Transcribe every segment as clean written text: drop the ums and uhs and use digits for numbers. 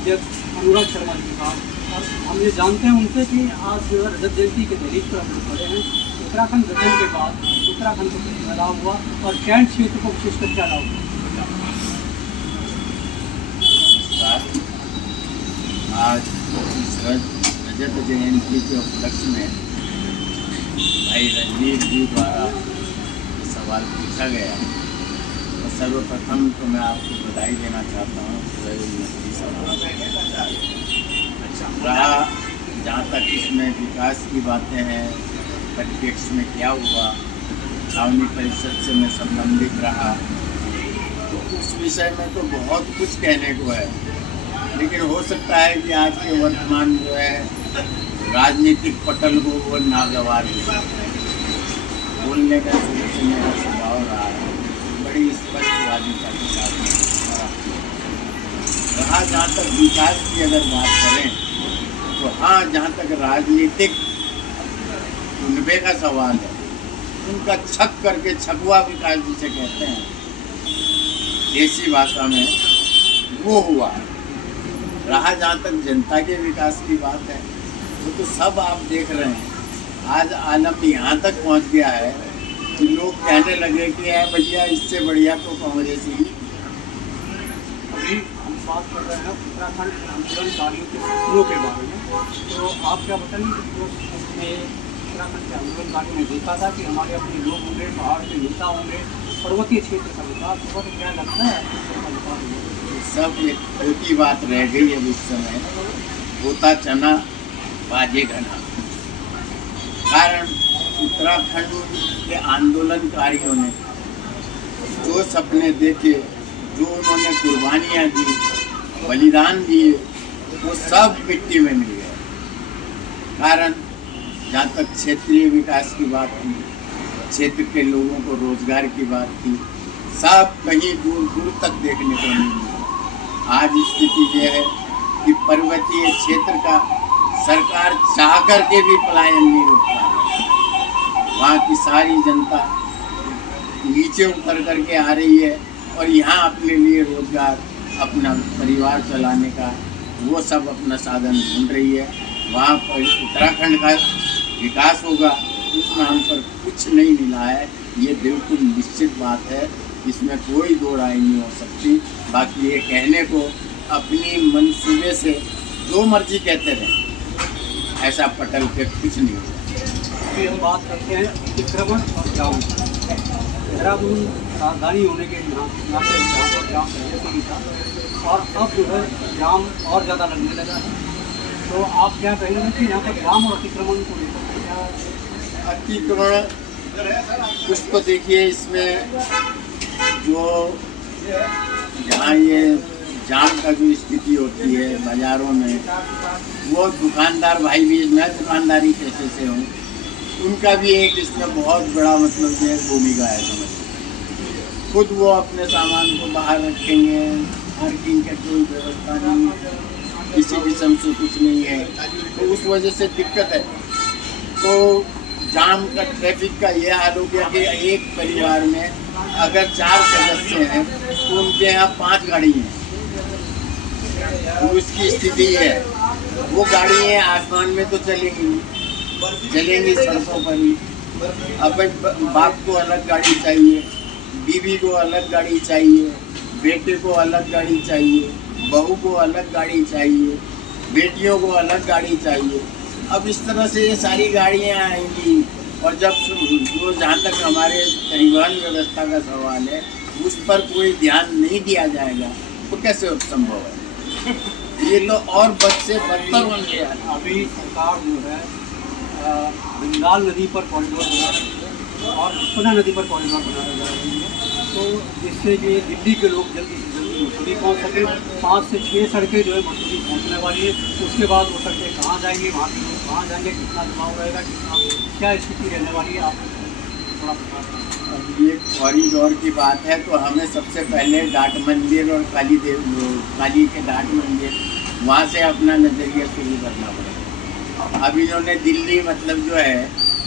अध्यक्ष अनुराग शर्मा जी का, और हम ये जानते हैं उनसे कि आज जो है रजत जयंती के दहलीज पर हम लोग खड़े हैं। उत्तराखंड गठन के बाद उत्तराखंड को कितना लाभ हुआ और कैंट क्षेत्र को विशेषकर क्या लाभ हुआ? आज इस रजत जयंती के उपलक्ष्य में भाई रणवीर जी द्वारा ये सवाल पूछा गया। तो सर्वप्रथम तो मैं आपको बधाई देना चाहता हूँ। रहा जहाँ तक इसमें विकास की बातें हैं, परिप्रेक्ष्य में क्या हुआ, छावनी परिषद से मैं संबंधित रहा, तो उस विषय में तो बहुत कुछ कहने को है। लेकिन हो सकता है कि आज के वर्तमान जो है राजनीतिक पटल को वो नागवार बोलने का शुरू से मेरा स्वभाव रहा है, बड़ी स्पष्टवादी का रहा। जहाँ तक विकास की अगर बात करें तो हाँ, जहाँ तक राजनीतिक उनबे का सवाल है, उनका छक करके छकुआ विकास जिसे कहते हैं देसी भाषा में, वो हुआ। रहा जहाँ तक जनता के विकास की बात है, वो तो सब आप देख रहे हैं। आज आलम यहाँ तक पहुँच गया है कि लोग कहने लगे कि यार भैया इससे बढ़िया तो कांग्रेस ही। अभी हम बात कर रहे हैं उत्तराखंड आंदोलनकारियों के सूत्रों के बारे में, तो आप क्या बताएंगे कि जो उसमें उत्तराखंड के आंदोलनकारियों ने देखा था कि हमारे अपने लोग होंगे, पहाड़ के नेता होंगे, पर्वतीय क्षेत्र का विकास होगा, तो क्या लगता है सब एक छोटी बात रह गई है उस समय, होता चना बाजे घना। कारण उत्तराखंड के आंदोलनकारियों ने जो सपने देखे, जो उन्होंने कुर्बानियाँ दी, बलिदान दिए, वो सब मिट्टी में मिल गए। कारण जहाँ तक क्षेत्रीय विकास की बात थी, क्षेत्र के लोगों को रोजगार की बात थी, सब कहीं दूर दूर तक देखने को नहीं मिला। आज स्थिति यह है कि पर्वतीय क्षेत्र का सरकार चाह करके भी पलायन नहीं रोक पा रही। वहाँ की सारी जनता नीचे उतर करके आ रही है और यहाँ अपने लिए रोजगार, अपना परिवार चलाने का वो सब अपना साधन ढूंढ रही है। वहाँ पर उत्तराखंड का विकास होगा उस नाम पर कुछ नहीं मिला है, ये बिल्कुल निश्चित बात है, इसमें कोई दो राय नहीं हो सकती। बाकी ये कहने को अपनी मनसूबे से जो मर्जी कहते रहे, ऐसा पटल पे कुछ नहीं होता। अभी हम बात करते हैं अतिक्रमण और जाम। देहरादून राजधानी होने के नाते यहाँ पर जाम पहले से ही था और अब जो है जाम और ज़्यादा लगने लगा है। तो आप क्या कहेंगे कि यहाँ पर जाम और अतिक्रमण को लेकर क्या? अतिक्रमण कुछ तो देखिए, इसमें जो जहाँ ये जाम का जो स्थिति होती है बाज़ारों में, वो दुकानदार भाई भी, मैं दुकानदारी पेशे से हूँ, उनका भी एक इसमें बहुत बड़ा मतलब जो है भूमिका है। समझ खुद वो अपने सामान को बाहर रखेंगे, पार्किंग का कोई व्यवस्था नहीं, किसी किस्म से कुछ नहीं है, तो उस वजह से दिक्कत है। तो जाम का, ट्रैफिक का ये हाल हो गया कि एक परिवार में अगर 4 सदस्य हैं तो उनके यहाँ 5 गाड़ी हैं। तो उसकी स्थिति है, वो गाड़ी है आसमान में तो चलेंगी सड़कों पर ही। अब बाप को अलग गाड़ी चाहिए, बीवी को अलग गाड़ी चाहिए, बेटे को अलग गाड़ी चाहिए, बहू को अलग गाड़ी चाहिए, बेटियों को अलग गाड़ी चाहिए। अब इस तरह से ये सारी गाड़ियाँ आएंगी और जब जो जहाँ तक हमारे परिवहन व्यवस्था का सवाल है उस पर कोई ध्यान नहीं दिया जाएगा तो कैसे संभव है? ये लोग और बद से बदतर बन गया। अभी सरकार जो है बंगाल नदी पर कॉरिडोर बना रही है और पुष्पना नदी पर कॉरिडोर बनाया जा रही है, तो जिससे ये दिल्ली के लोग जल्दी से जल्दी मसूरी पहुँच सके। 5 से 6 सड़कें जो है मसूरी पहुँचने वाली है, उसके बाद वो सड़कें कहाँ जाएंगी, वहाँ के लोग कहाँ जाएंगे, कितना दबाव रहेगा, क्या स्थिति रहने वाली है, आप थोड़ा बता दें। अब ये कॉरिडोर की बात है तो हमें सबसे पहले घाट मंदिर और काली के घाट मंदिर, वहाँ से अपना नज़रिया शुरू करना पड़ेगा। अब इन्होंने दिल्ली मतलब जो है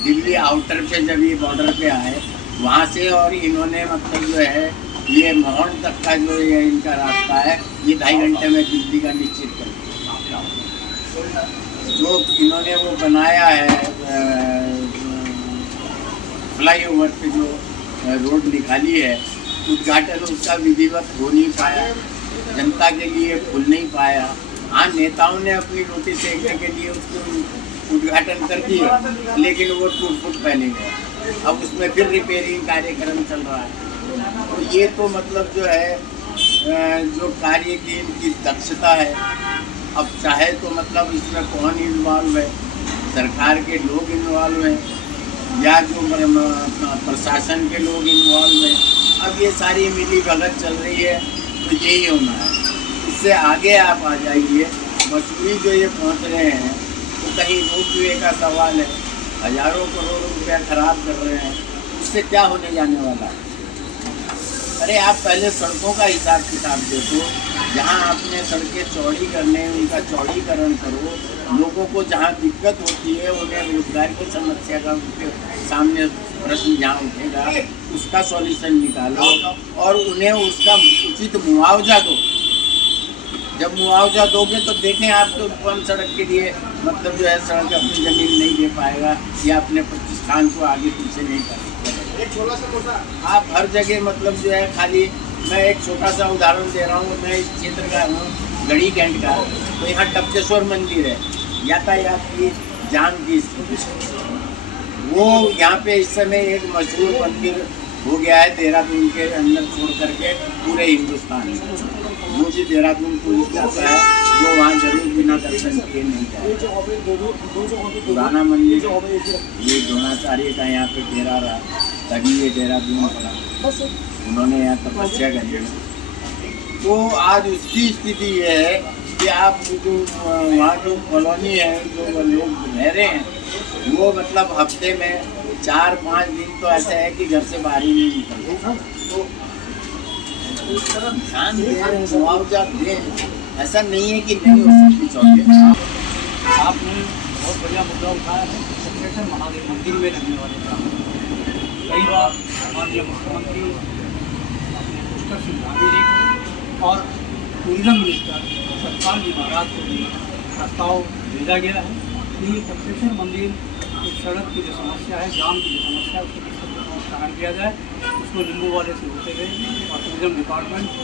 दिल्ली आउटर पे जब ये बॉर्डर पे आए वहाँ से, और इन्होंने मतलब जो है ये महौन तक का जो ये इनका रास्ता है, ये 2.5 घंटे में दिल्ली का निश्चित कर दिया। जो इन्होंने वो बनाया है फ्लाईओवर पे जो रोड निकाली है, उद्घाटन उसका विधिवत हो नहीं पाया, जनता के लिए खुल नहीं पाया। हाँ, नेताओं ने अपनी रोटी सेकने के लिए उसको उद्घाटन कर दिया, लेकिन वो टूट फूट पहने गए। अब उसमें फिर रिपेयरिंग कार्यक्रम चल रहा है। तो ये तो मतलब जो है जो कार्य की इनकी दक्षता है। अब चाहे तो मतलब इसमें कौन इन्वॉल्व है, सरकार के लोग इन्वॉल्व हैं या जो प्रशासन के लोग इन्वॉल्व हैं। अब ये सारी मिली भगत चल रही है, तो यही होना है। इससे आगे आप आ जाइए, मसूरी जो ये पहुंच रहे हैं, तो कहीं रोपवे का सवाल है, हजारों करोड़ रुपया खराब कर रहे हैं, उससे क्या होने जाने वाला है। अरे आप पहले सड़कों का हिसाब किताब देखो, जहाँ आपने सड़कें चौड़ी करने, उनका चौड़ीकरण करो, लोगों को जहाँ दिक्कत होती है उन्हें रोजगार की समस्या का उनके सामने प्रश्न जहाँ उठेगा उसका सॉल्यूशन निकालो और उन्हें उसका उचित मुआवजा दो। जब मुआवजा दोगे तो देखें आप तो कौन सड़क के लिए मतलब जो है सड़क अपनी ज़मीन नहीं दे पाएगा या अपने प्रतिष्ठान को आगे पीछे नहीं कर पाएगा। आप हर जगह मतलब जो है खाली, मैं एक छोटा सा उदाहरण दे रहा हूँ, मैं इस क्षेत्र का हूँ गढ़ी कैंट का, तो यहाँ टपकेश्वर मंदिर है, यातायात की जाम की स्थिति, वो यहाँ पे इस समय एक मशहूर मंदिर हो गया है देहरादून के अंदर छोड़ करके पूरे हिंदुस्तान में। मुझे देहरादून पुलिस जाता है जो वहाँ जरूर बिना दर्शन किए नहीं जाए। पुराना मंदिर ये द्रोणाचार्य का यहाँ पे डेरा रहा, तभी ये देहरादून पड़ा, उन्होंने यहाँ तपस्या करी। तो आज उसकी स्थिति ये है कि आप जो वहाँ जो कॉलोनी है, जो लोग रह रहे हैं, वो मतलब हफ्ते में 4-5 दिन तो ऐसा है कि घर से बाहर ही नहीं निकलते। तो उस तरफ ध्यान दें, मुआवजा दें, ऐसा नहीं है कि नहीं हो सकती चौके। आपने बहुत बढ़िया मुद्दा उठाया है। टपकेश्वर महादेव मंदिर में रहने वाले ग्राम, कई बार माननीय मुख्यमंत्री पुष्कर सिंह धामी जी को और टूरिज्म मिनिस्टर सतपाल जी महाराज को भी प्रस्ताव भेजा गया है कि टपकेश्वर मंदिर की सड़क की जो समस्या है, जाम की जो समस्या है, उसको किस तरह समाधान किया जाए। उसको नींबू वाले से होते हुए और टूरिज्म डिपार्टमेंट से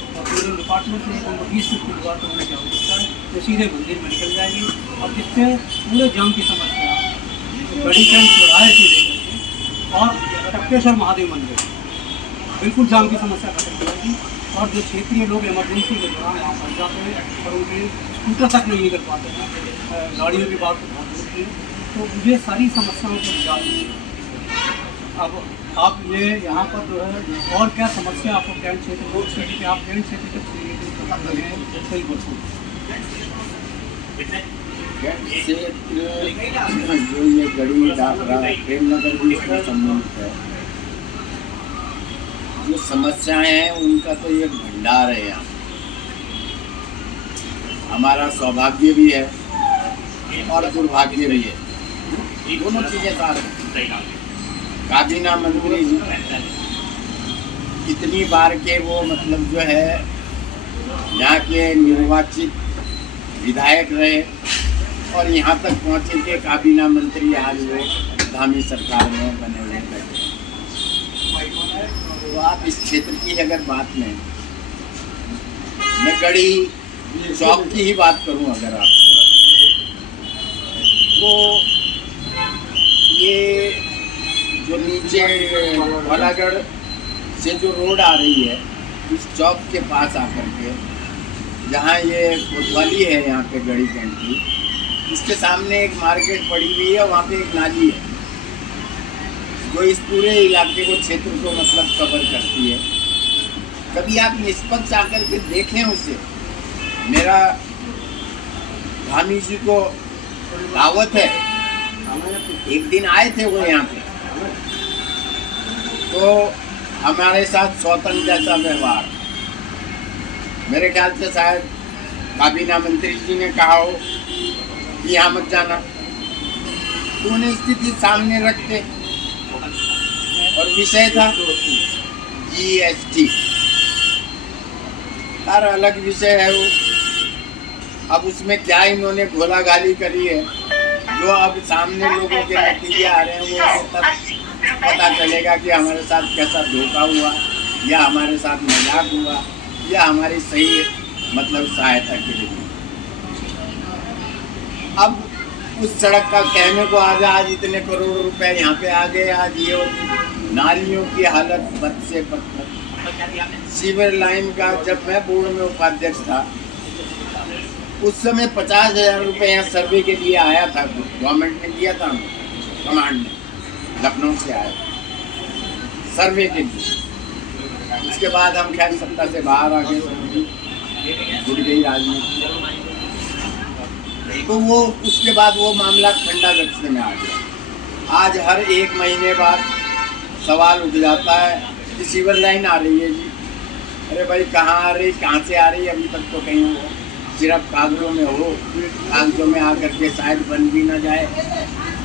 उनको 20 फीट की दीवार करने की आवश्यकता है, जो सीधे मंदिर में निकल जाएगी और जिससे पूरे जाम की समस्या गढ़ी कैंट चौराहे से लेकर के और टपकेश्वर महादेव मंदिर बिल्कुल जाम की समस्या खत्म हो जाएगी। और जो क्षेत्रीय लोग इमरजेंसी के दौरान वहाँ फंस जाते हैं और उनके स्कूटर तक नहीं निकल पाते हैं, गाड़ियों की बात तो बहुत दूर थी, तो ये सारी समस्याओं को निकाल। अब आप ये यहाँ पर जो है और क्या समस्या आपको कैंट क्षेत्र को, कि आप कैंट क्षेत्र के पता करें सही बोलते जो ये गढ़ी डाकरा प्रेम नगर भी इसमें संबंधित है। जो समस्याएं हैं उनका तो ये भंडार है। यहाँ हमारा सौभाग्य भी है और दुर्भाग्य भी है, दोनों चीजें साथ हैं। काबीना मंत्री जी कितनी बार के वो मतलब जो है यहाँ के निर्वाचित विधायक रहे और यहाँ तक पहुँचे के काबीना मंत्री आज वो धामी सरकार में बने हुए बैठे। तो आप इस क्षेत्र की अगर बात में, मैं गढ़ी चौक की ही बात करूं अगर आपको, तो ये जो नीचे वालागढ़ से जो रोड आ रही है, इस चौक के पास आकर के जहाँ ये कोतवाली है यहाँ पे गढ़ी कैंट की, इसके सामने एक मार्केट पड़ी हुई है, वहाँ पे एक नाली है जो इस पूरे इलाके को, क्षेत्र को मतलब कवर करती है। कभी आप निष्पक्ष आकर के देखें उसे। मेरा धामी जी को दावत है, एक दिन आए थे वो यहाँ पे, तो हमारे साथ सौतन जैसा व्यवहार, मेरे ख्याल से शायद काबीना मंत्री जी ने कहा हो कि यहाँ मत जाना, तो उन्हें स्थिति सामने रखते और विषय था GST, खैर अलग विषय है वो। अब उसमें क्या इन्होंने घोला गाली करी है, जो अब सामने लोगों के नतीजे आ रहे हैं वो तब पता चलेगा कि हमारे साथ कैसा धोखा हुआ, या हमारे साथ मजाक हुआ, या हमारी सही मतलब सहायता के लिए। अब उस सड़क का कहने को आज इतने करोड़ रुपए यहाँ पे आ गए, आज ये नालियों की हालत बद से बदतर। सीवर लाइन का जब मैं बोर्ड में उपाध्यक्ष था उस समय 50,000 रुपये यहाँ सर्वे के लिए आया था, गवर्नमेंट ने दिया था, कमांड ने लखनऊ से आया सर्वे के लिए। उसके बाद हम खैर सत्ता से बाहर आ गए, जुड़ गई राजनीति, तो वो उसके बाद वो मामला ठंडा गश्ते में आ गया। आज हर 1 महीने बाद सवाल उठ जाता है कि सीवर लाइन आ रही है जी। अरे भाई कहाँ आ रही, कहाँ से आ रही, अभी तक तो कहीं हो, सिर्फ कागजों में हो, कागजों में आकर के शायद बन भी ना जाए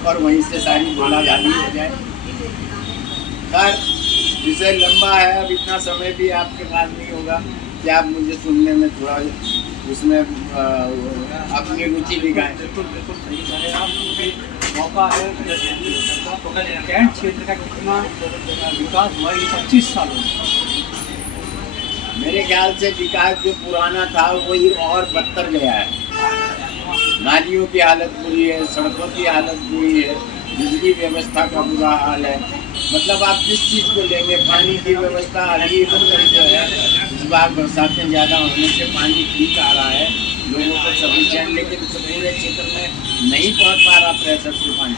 और वहीं से सारी गोला गाली हो जाए। खैर विषय लंबा है, अब इतना समय भी आपके पास नहीं होगा कि आप मुझे सुनने में थोड़ा उसमें अपनी रुचि दिखाएं। बिल्कुल बिल्कुल सही है। आप मौका है कैंट क्षेत्र का कितना विकास हुआ ये 25 सालों में? मेरे ख्याल से विकास जो पुराना था वही और बदतर गया है। नालियों की हालत बुरी है, सड़कों की हालत बुरी है, बिजली व्यवस्था का बुरा हाल है। मतलब आप किस चीज़ को लेंगे, पानी की व्यवस्था अभी जो है इस बार बरसातें ज़्यादा होने से पानी ठीक आ रहा है लोगों को सफिशिएंट, लेकिन पूरे क्षेत्र में नहीं पहुंच पा रहा प्रेशर से पानी।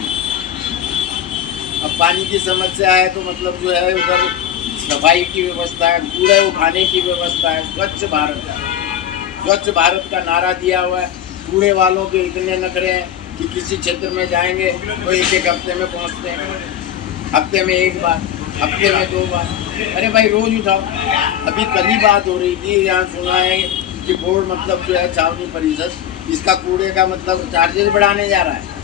अब पानी की समस्या है तो मतलब जो है उधर सफाई की व्यवस्था है, कूड़े उठाने की व्यवस्था है, स्वच्छ भारत का नारा दिया हुआ है। कूड़े वालों के इतने नखरे हैं कि किसी क्षेत्र में जाएंगे तो 1-1 हफ्ते में पहुंचते हैं, हफ्ते में 1 बार, हफ्ते में 2 बार। अरे भाई रोज उठाओ। अभी कल ही बात हो रही थी, यहाँ सुना है कि बोर्ड मतलब जो है छावनी परिषद इसका कूड़े का मतलब चार्जेस बढ़ाने जा रहा है।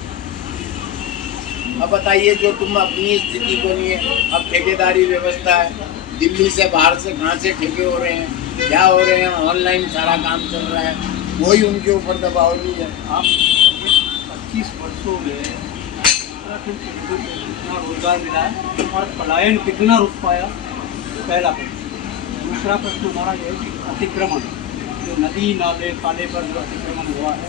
अब बताइए, जो तुम अपनी स्थिति को नहीं है, अब ठेकेदारी व्यवस्था है, दिल्ली से बाहर से कहाँ से ठेके हो रहे हैं, क्या हो रहे हैं, ऑनलाइन सारा काम चल रहा है, कोई उनके ऊपर दबाव नहीं है। आप 25 वर्षों में उत्तराखंड के लोगों को कितना रोजगार मिला है और पलायन कितना रुक पाया, पहला प्रश्न। दूसरा प्रश्न हमारा यह है कि अतिक्रमण, जो नदी नाले खाले पर जो अतिक्रमण हुआ है,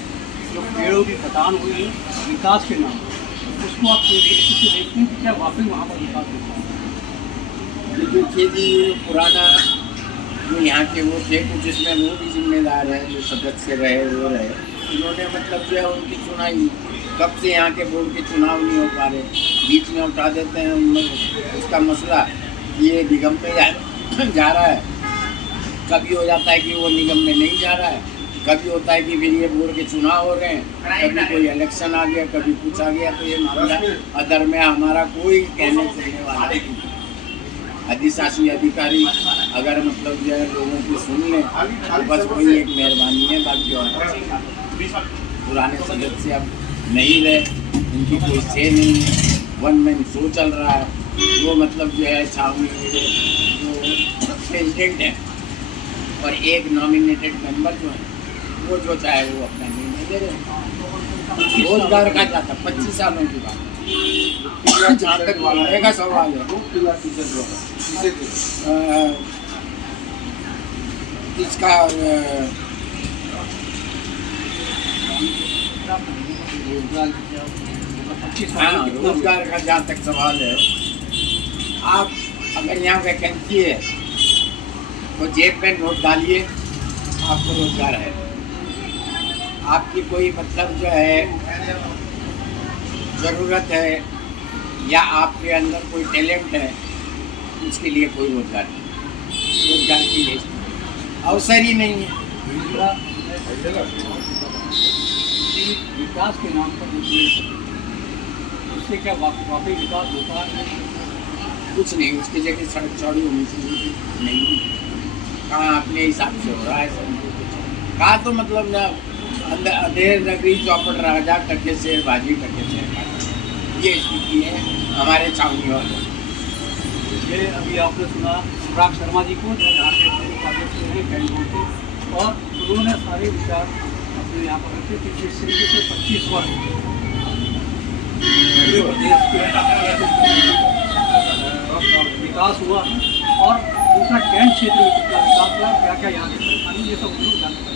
जो पेड़ों की कटान हुई है विकास के नाम पर, उसको आप देखते हैं कि क्या वाकई वहाँ पर विकास होता है? देखिए जी, पुराना जो यहाँ के वो थे कुछ इसमें वो भी जिम्मेदार है, जो सदस्य रहे वो रहे, उन्होंने मतलब जो है उनकी सुनाई। कब से यहाँ के बोर्ड के चुनाव नहीं हो पा रहे, बीच में उठा देते हैं उसका मसला, ये निगम में जा रहा है, कभी हो जाता है कि वो निगम में नहीं जा रहा है, कभी होता है कि फिर ये बोर्ड के चुनाव हो रहे हैं, कभी कोई इलेक्शन आ गया, कभी कुछ आ गया, तो ये मामला अदर में हमारा कोई कहने सुनने वाला नहीं। अधिशासी अधिकारी अगर मतलब जो है लोगों की सुन लें तो बस वही एक मेहरबानी है, बाकी और पुराने सदस्य अब नहीं रहे, उनकी कोई से नहीं है, 1 मैन शो चल रहा है। वो मतलब जो है छावनी जो प्रेसिडेंट है और एक नॉमिनेटेड मेंबर जो है वो जो चाहे वो अपना निर्णय दे रहे हैं। रोजगार का जाता 25 सालों की बात, जहाँ तक बढ़ने का सवाल है इसका रोजगार का जहाँ तक सवाल है, आप अगर यहाँ वैकेंसी है तो जेब में नोट डालिए, आपको रोजगार है। आपकी कोई मतलब जो है ज़रूरत है या आपके अंदर कोई टैलेंट है, उसके लिए कोई रोजगार नहीं, रोजगार की लिस्ट अवसर ही नहीं है। विकास के नाम पर उससे क्या वाकई विकास होता है? कुछ नहीं, उसकी जगह सड़क चौड़ी होनी चाहिए, नहीं कहाँ अपने हिसाब से हो रहा है सब। कहा तो मतलब ना अंधेर नगरी चौपट राजा कटे से भाजी कटे से, ये स्थिति है हमारे छावनी वाले। ये अभी आपने सुना अनुराग शर्मा जी को, जो यहाँ के उपाध्यक्ष हैं कैंट बोर्ड के, उन्होंने सारे विचार अपने यहाँ पर रखे कि जिस तरीके से 25 वर्ष पूरे प्रदेश के विकास हुआ और दूसरा कैंट क्षेत्र में कितना विकास हुआ, क्या क्या यहाँ की परेशानी, ये सब हम लोग जानते हैं।